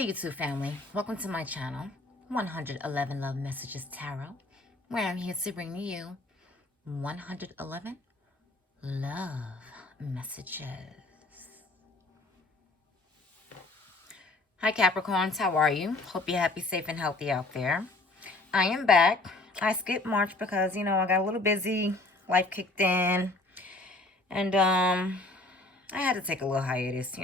Hi YouTube family, welcome to my channel, 111 Love Messages Tarot, where I'm here to bring you 111 love messages. Hi Capricorns, how are you? Hope you're happy, safe, and healthy out there. I am back. I skipped March because, I got a little busy, life kicked in, and I had to take a little hiatus,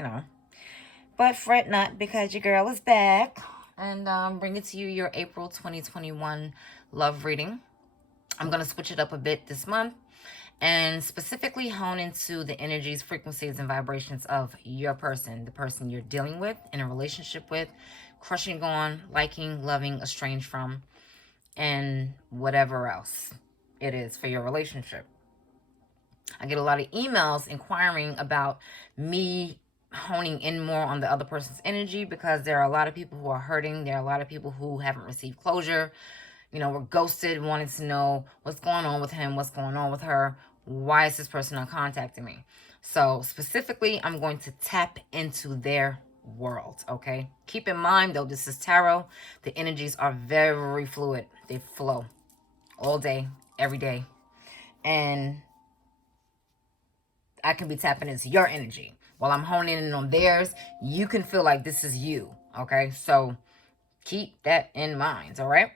But fret not, because your girl is back, and bring it to you your April 2021 love reading. I'm going to switch it up a bit this month and specifically hone into the energies, frequencies, and vibrations of your person, the person you're dealing with, in a relationship with, crushing on, liking, loving, estranged from, and whatever else it is for your relationship. I get a lot of emails inquiring about me honing in more on the other person's energy, because there are a lot of people who are hurting. There are a lot of people who haven't received closure, were ghosted, wanted to know what's going on with him, what's going on with her, why is this person not contacting me. So specifically, I'm going to tap into their world, okay? Keep in mind, though, this is tarot. The energies are very fluid. They flow all day, every day. And I can be tapping into your energy while I'm honing in on theirs. You can feel like this is you, okay? So keep that in mind, all right?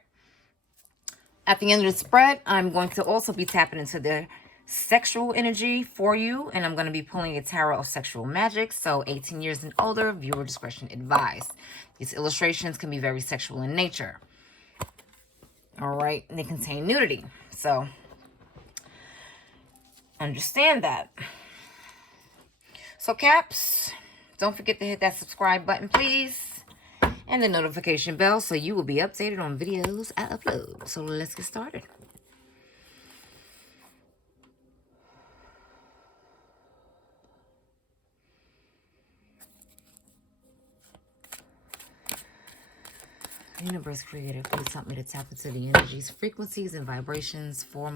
At the end of the spread, I'm going to also be tapping into the sexual energy for you, and I'm going to be pulling a tarot of sexual magic. So 18 years and older, viewer discretion advised. These illustrations can be very sexual in nature, all right? And they contain nudity, so understand that. So Caps, don't forget to hit that subscribe button, please, and the notification bell, so you will be updated on videos I upload. So let's get started. Universe Creator, please help me to tap into the energies, frequencies, and vibrations for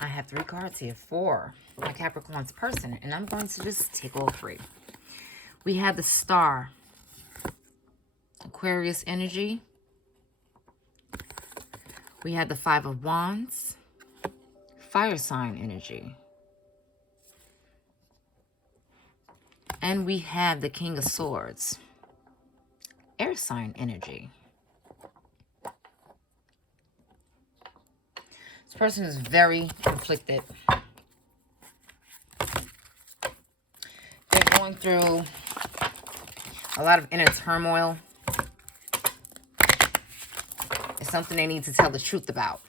I have 3 cards here for my Capricorn's person, and I'm going to just take all 3. We have the Star, Aquarius energy. We have the 5 of Wands, fire sign energy. And we have the King of Swords, air sign energy. This person is very conflicted. They're going through a lot of inner turmoil. It's something they need to tell the truth about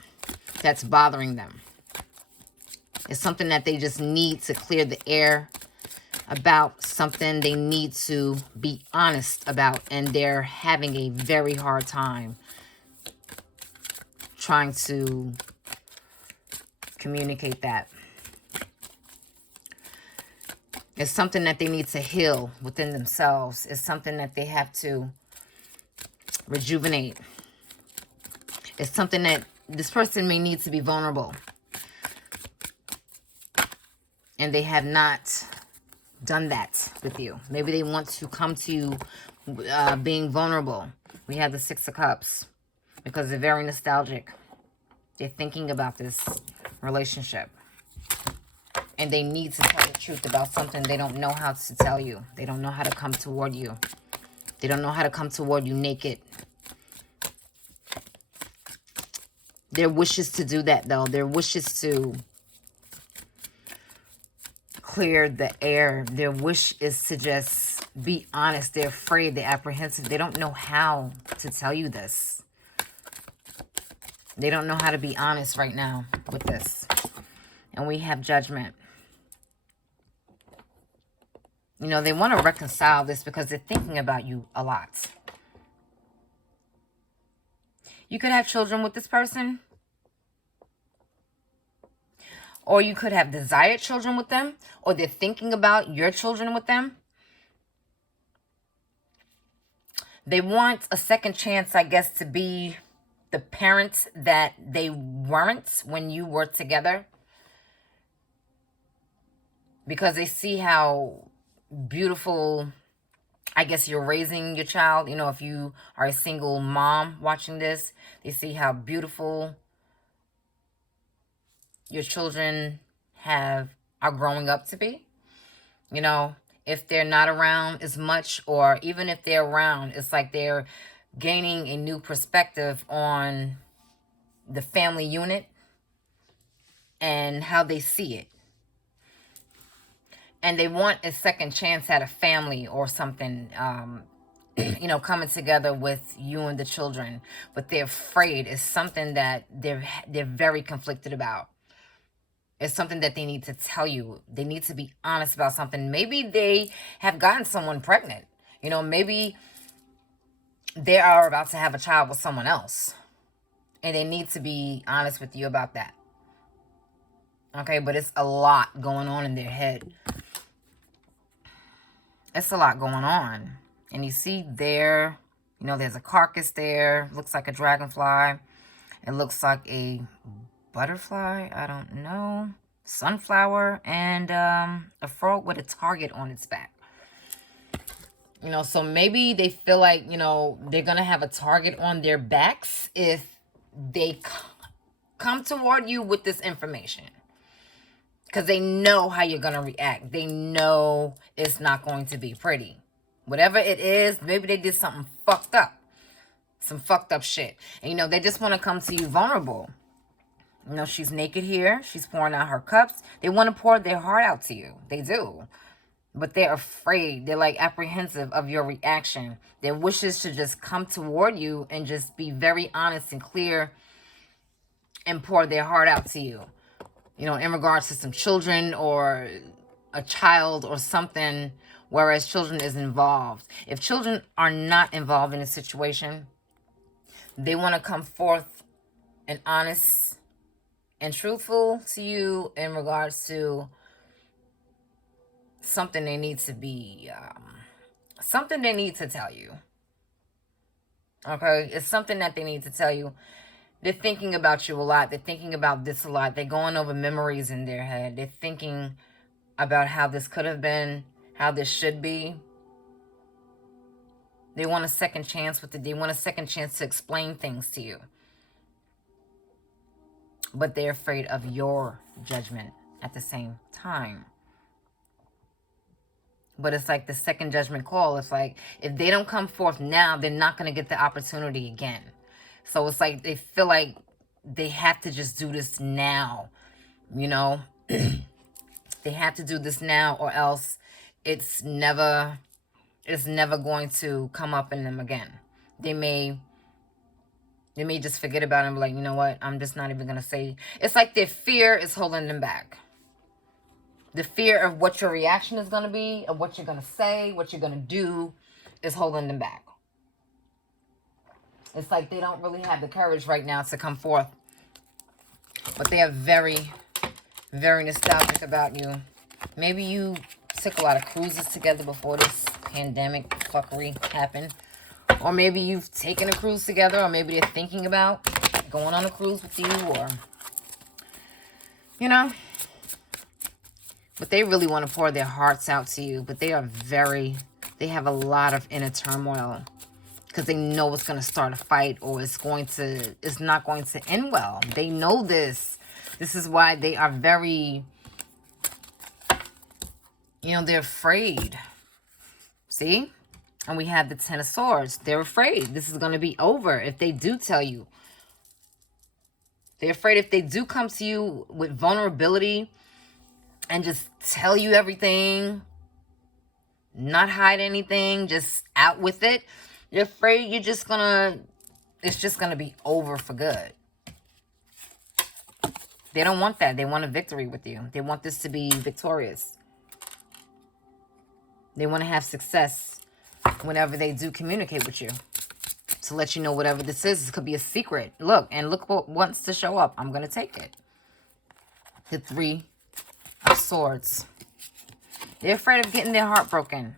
that's bothering them. It's something that they just need to clear the air about, something they need to be honest about, and they're having a very hard time trying to communicate that. It's something that they need to heal within themselves. It's something that they have to rejuvenate. It's something that this person may need to be vulnerable, and they have not done that with you. Maybe they want to come to you being vulnerable. We have the 6 of Cups because they're very nostalgic. They're thinking about this relationship, and they need to tell the truth about something they don't know how to tell you. They don't know how to come toward you. They don't know how to come toward you naked. Their wish is to do that, though. Their wish is to clear the air. Their wish is to just be honest. They're afraid. They're apprehensive. They don't know how to tell you this. They don't know how to be honest right now with this. And we have Judgment. They want to reconcile this because they're thinking about you a lot. You could have children with this person, or you could have desired children with them, or they're thinking about your children with them. They want a second chance, I guess, to be the parents that they weren't when you were together, because they see how beautiful I guess you're raising your child. You know, if you are a single mom watching this, they see how beautiful your children are growing up to be. You know, if they're not around as much, or even if they're around, it's like they're gaining a new perspective on the family unit and how they see it. And they want a second chance at a family or something, you know, coming together with you and the children. But they're afraid. It's something that they're very conflicted about. It's something that they need to tell you. They need to be honest about something. Maybe they have gotten someone pregnant. You know, maybe they are about to have a child with someone else. And they need to be honest with you about that. Okay, but it's a lot going on in their head. It's a lot going on. And you see there, you know, there's a carcass there. Looks like a dragonfly. It looks like a butterfly. I don't know. Sunflower. And a frog with a target on its back. You know, so maybe they feel like, you know, they're going to have a target on their backs if they come toward you with this information. Because they know how you're going to react. They know it's not going to be pretty. Whatever it is, maybe they did something fucked up. Some fucked up shit. And, you know, they just want to come to you vulnerable. You know, she's naked here. She's pouring out her cups. They want to pour their heart out to you. They do. But they're afraid. They're, like, apprehensive of your reaction. Their wishes to just come toward you and just be very honest and clear and pour their heart out to you. You know, in regards to some children or a child or something, whereas children is involved. If children are not involved in a situation, they want to come forth and honest and truthful to you in regards to something they need to be, something they need to tell you. Okay? It's something that they need to tell you. They're thinking about you a lot. They're thinking about this a lot. They're going over memories in their head. They're thinking about how this could have been, how this should be. They want a second chance with it. They want a second chance to explain things to you. But they're afraid of your judgment at the same time. But it's like the second judgment call. It's like if they don't come forth now, they're not going to get the opportunity again. So it's like they feel like they have to just do this now, you know. They have to do this now, or else it's never going to come up in them again. They may just forget about it and be like, you know what, I'm just not even going to say. It's like their fear is holding them back. The fear of what your reaction is going to be, of what you're going to say, what you're going to do, is holding them back. It's like they don't really have the courage right now to come forth. But they are very, very nostalgic about you. Maybe you took a lot of cruises together before this pandemic fuckery happened. Or maybe you've taken a cruise together. Or maybe they're thinking about going on a cruise with you. Or, you know. But they really want to pour their hearts out to you. But they have a lot of inner turmoil. Because they know it's going to start a fight, or it's not going to end well. They know this. This is why they are very, you know, they're afraid. See? And we have the Ten of Swords. They're afraid. This is going to be over if they do tell you. They're afraid if they do come to you with vulnerability and just tell you everything, not hide anything, just out with it. You're afraid it's just gonna be over for good. They don't want that. They want a victory with you. They want this to be victorious. They want to have success whenever they do communicate with you. To let you know whatever this is. This could be a secret. Look what wants to show up. I'm going to take it. The Three of Swords. They're afraid of getting their heart broken.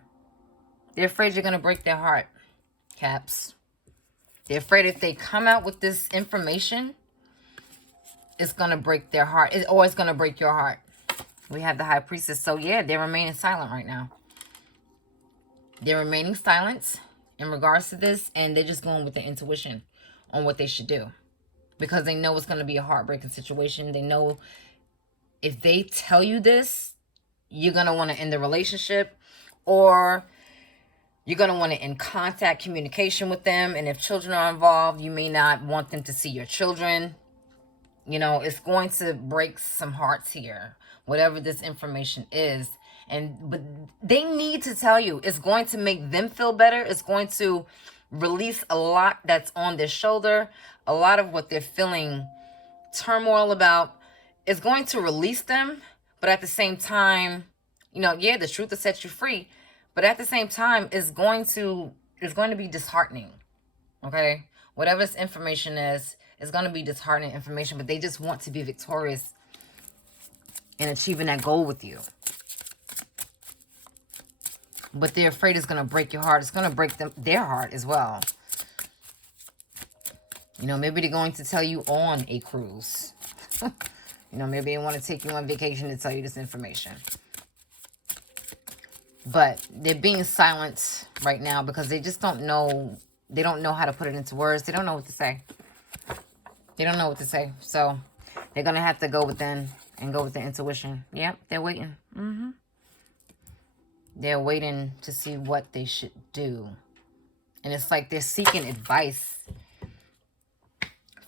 They're afraid you're going to break their heart. Caps. They're afraid if they come out with this information, it's going to break their heart. It's always going to break your heart. We have the High Priestess. So, yeah, they're remaining silent right now. They're remaining silent in regards to this, and they're just going with their intuition on what they should do. Because they know it's going to be a heartbreaking situation. They know if they tell you this, you're going to want to end the relationship, or you're going to want to end contact communication with them. And if children are involved, you may not want them to see your children. You know, it's going to break some hearts here, whatever this information is. But they need to tell you. It's going to make them feel better. It's going to release a lot that's on their shoulder. A lot of what they're feeling turmoil about is going to release them. But at the same time, you know, yeah, the truth will set you free. But at the same time, it's going to be disheartening. Okay? Whatever this information is, it's going to be disheartening information. But they just want to be victorious in achieving that goal with you. But they're afraid it's going to break your heart. It's going to break their heart as well. You know, maybe they're going to tell you on a cruise. You know, maybe they want to take you on vacation to tell you this information. But they're being silent right now because they just don't know. They don't know how to put it into words. They don't know what to say. They don't know what to say. So they're going to have to go within and go with their intuition. Yep, they're waiting. They're waiting to see what they should do. And it's like they're seeking advice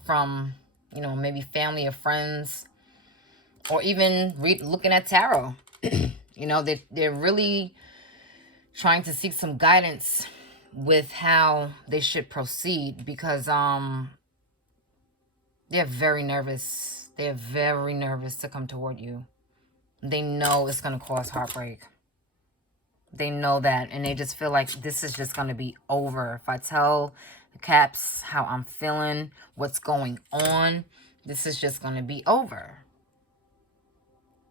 from, you know, maybe family or friends, or even looking at tarot. You know, they're really trying to seek some guidance with how they should proceed, because they're very nervous. They're very nervous to come toward you. They know it's going to cause heartbreak. They know that, and they just feel like this is just going to be over. If I tell the Caps how I'm feeling, what's going on, this is just going to be over.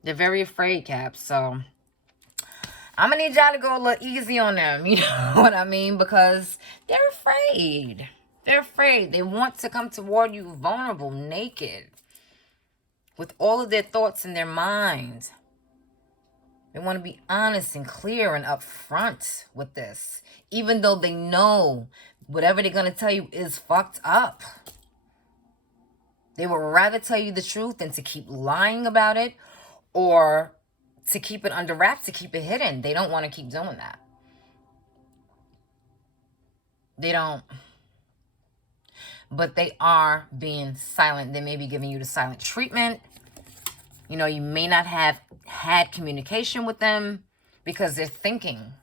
They're very afraid, Caps. So I'm going to need y'all to go a little easy on them. You know what I mean? Because they're afraid. They're afraid. They want to come toward you vulnerable, naked, with all of their thoughts in their mind. They want to be honest and clear and upfront with this, even though they know whatever they're going to tell you is fucked up. They would rather tell you the truth than to keep lying about it, or to keep it under wraps, to keep it hidden. They don't want to keep doing that. They don't. But they are being silent. They may be giving you the silent treatment. You know, you may not have had communication with them because they're thinking.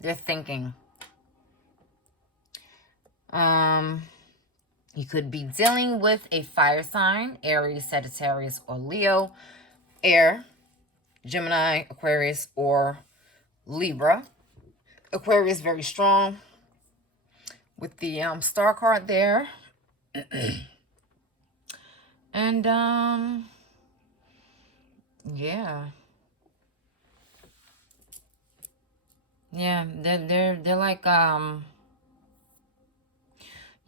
They're thinking. You could be dealing with a fire sign, Aries, Sagittarius, or Leo, air, Gemini, Aquarius, or Libra. Aquarius very strong with the star card there. And yeah. Yeah, they're like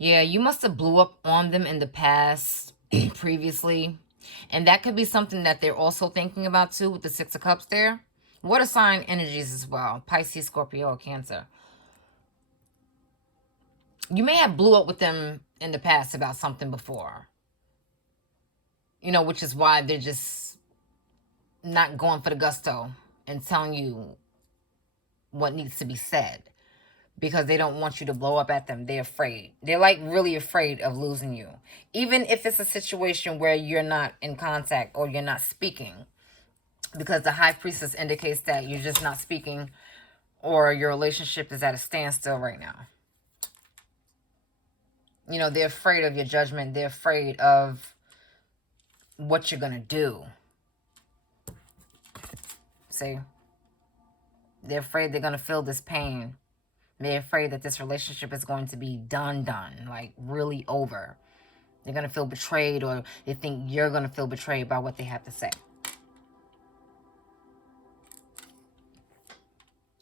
yeah, you must have blew up on them in the past previously. And that could be something that they're also thinking about too, with the Six of Cups there. Water sign energies as well. Pisces, Scorpio, or Cancer. You may have blew up with them in the past about something before. You know, which is why they're just not going for the gusto and telling you what needs to be said. Because they don't want you to blow up at them. They're afraid. They're like really afraid of losing you. Even if it's a situation where you're not in contact or you're not speaking. Because the High Priestess indicates that you're just not speaking, or your relationship is at a standstill right now. You know, they're afraid of your judgment. They're afraid of what you're going to do. See? They're afraid they're going to feel this pain. They're afraid that this relationship is going to be done, like really over. They're going to feel betrayed, or they think you're going to feel betrayed by what they have to say.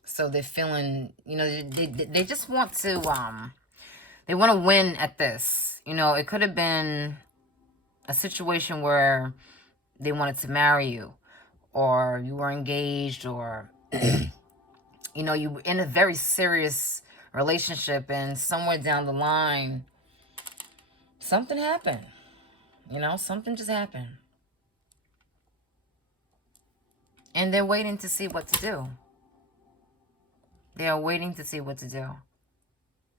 So they're feeling, you know, they just want to, they want to win at this. You know, it could have been a situation where they wanted to marry you, or you were engaged, or You know, you in a very serious relationship, and somewhere down the line, something happened. You know, something just happened. And they're waiting to see what to do. They are waiting to see what to do.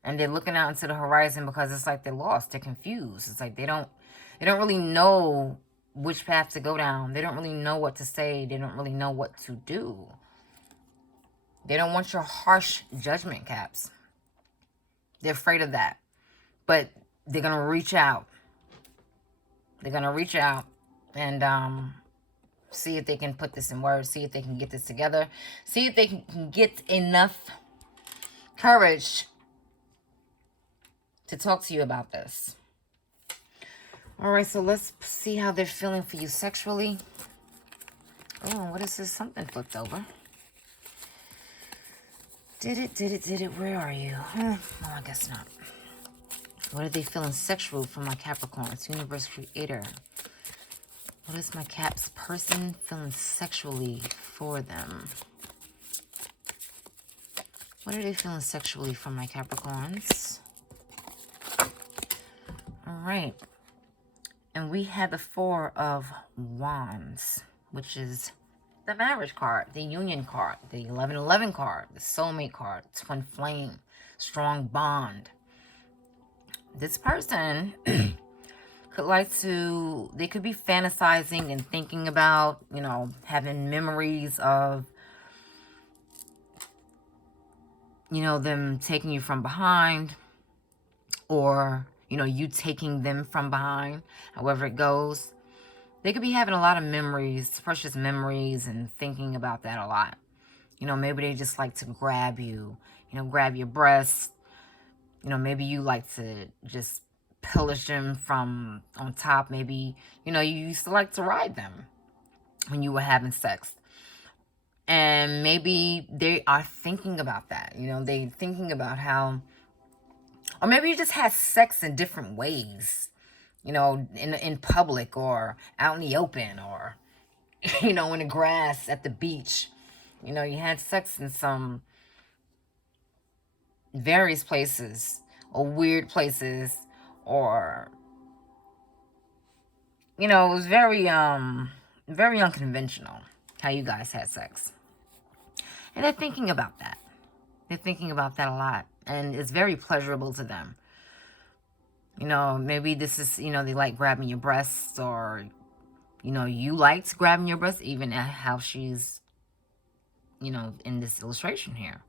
And they're looking out into the horizon because it's like they're lost. They're confused. It's like they don't really know which path to go down. They don't really know what to say. They don't really know what to do. They don't want your harsh judgment, Caps. They're afraid of that. But they're going to reach out. They're going to reach out and see if they can put this in words. See if they can get this together. See if they can get enough courage to talk to you about this. All right, so let's see how they're feeling for you sexually. Oh, what is this? Something flipped over. Did it? Where are you? Oh, I guess not. What are they feeling sexual for my Capricorns? Universe Creator. What is my Cap's person feeling sexually for them? What are they feeling sexually for my Capricorns? All right. And we had the Four of Wands, which is the marriage card, the union card, the 1111 card, the soulmate card, twin flame, strong bond. This person could like to, they could be fantasizing and thinking about, you know, having memories of, you know, them taking you from behind, or, you know, you taking them from behind, however it goes. They could be having a lot of memories, precious memories, and thinking about that a lot. You know, maybe they just like to grab you, you know, grab your breasts. You know, maybe you like to just pillage them from on top. Maybe, you know, you used to like to ride them when you were having sex. And maybe they are thinking about that. You know, they thinking about how, or maybe you just had sex in different ways. You know, in public or out in the open, or, you know, in the grass at the beach. You know, you had sex in some various places or weird places, or, you know, it was very unconventional how you guys had sex. And they're thinking about that. They're thinking about that a lot. And it's very pleasurable to them. You know, maybe this is, you know, they like grabbing your breasts, or, you know, you liked grabbing your breasts, even at how she's, you know, in this illustration here.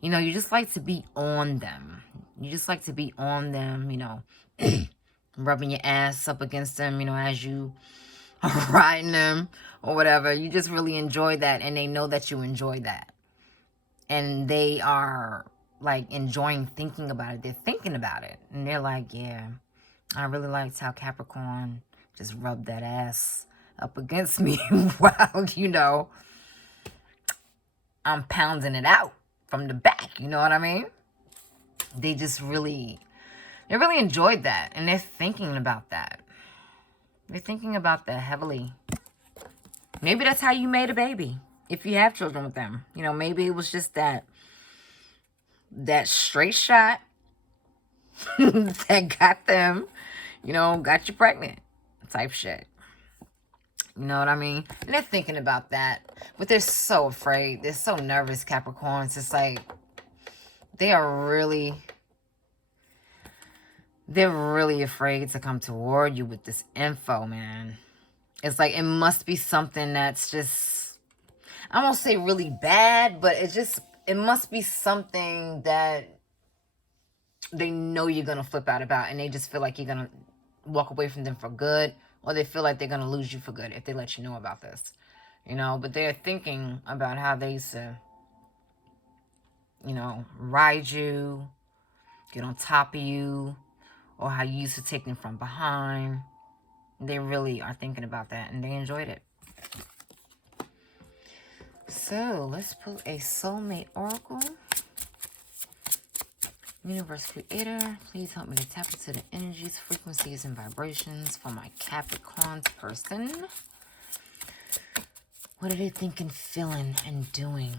You know, you just like to be on them. You just like to be on them, you know, rubbing your ass up against them, you know, as you are riding them or whatever. You just really enjoy that, and they know that you enjoy that. And they are like enjoying thinking about it. They're thinking about it. And they're like, yeah, I really liked how Capricorn just rubbed that ass up against me while, you know, I'm pounding it out from the back. You know what I mean? They just really, they really enjoyed that. And they're thinking about that. They're thinking about that heavily. Maybe that's how you made a baby. If you have children with them. You know, maybe it was just that straight shot that got them, you know, got you pregnant type shit. You know what I mean? And they're thinking about that. But they're so afraid. They're so nervous, Capricorns. It's like they're really afraid to come toward you with this info, man. It's like it must be something that's just, I won't say really bad, but it must be something that they know you're going to flip out about, and they just feel like you're going to walk away from them for good, or they feel like they're going to lose you for good if they let you know about this, you know. But they're thinking about how they used to, you know, ride you, get on top of you, or how you used to take them from behind. They really are thinking about that, and they enjoyed it. So, let's pull a soulmate oracle. Universe Creator, please help me to tap into the energies, frequencies, and vibrations for my Capricorn person. What are they thinking, feeling, and doing?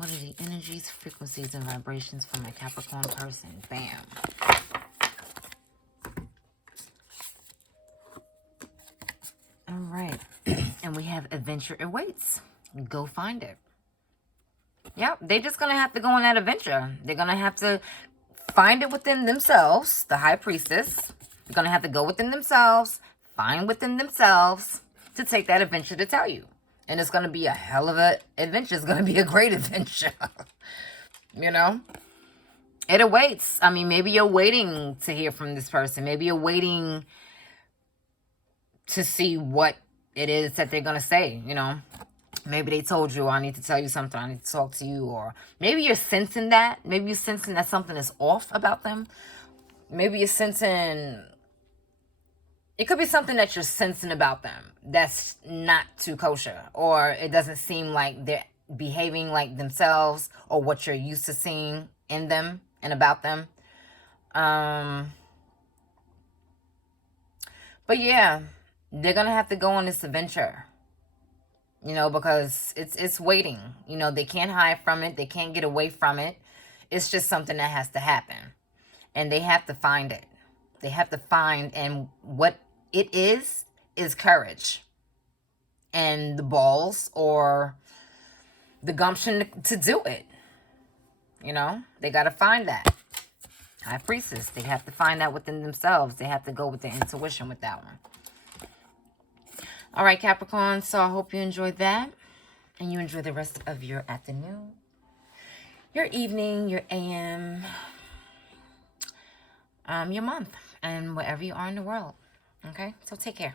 What are the energies, frequencies, and vibrations for my Capricorn person? Bam. All right. And we have adventure awaits. Go find it. Yep, they're just going to have to go on that adventure. They're going to have to find it within themselves, the high priestess. They're going to have to go within themselves, find within themselves to take that adventure to tell you. And it's going to be a hell of an adventure. It's going to be a great adventure. You know? It awaits. I mean, maybe you're waiting to hear from this person. Maybe you're waiting to see what it is that they're going to say, you know? Maybe they told you, I need to tell you something, I need to talk to you. Or maybe you're sensing that. Maybe you're sensing that something is off about them. Maybe you're sensing... It could be something that you're sensing about them that's not too kosher. Or it doesn't seem like they're behaving like themselves or what you're used to seeing in them and about them. But yeah, they're going to have to go on this adventure. You know, because it's waiting. You know, they can't hide from it. They can't get away from it. It's just something that has to happen. And they have to find it. They have to find, and what it is courage. And the balls or the gumption to do it. You know, they got to find that. High priestess, they have to find that within themselves. They have to go with their intuition with that one. All right, Capricorn, so I hope you enjoyed that. And you enjoy the rest of your afternoon, your evening, your AM, your month, and wherever you are in the world. Okay? So take care.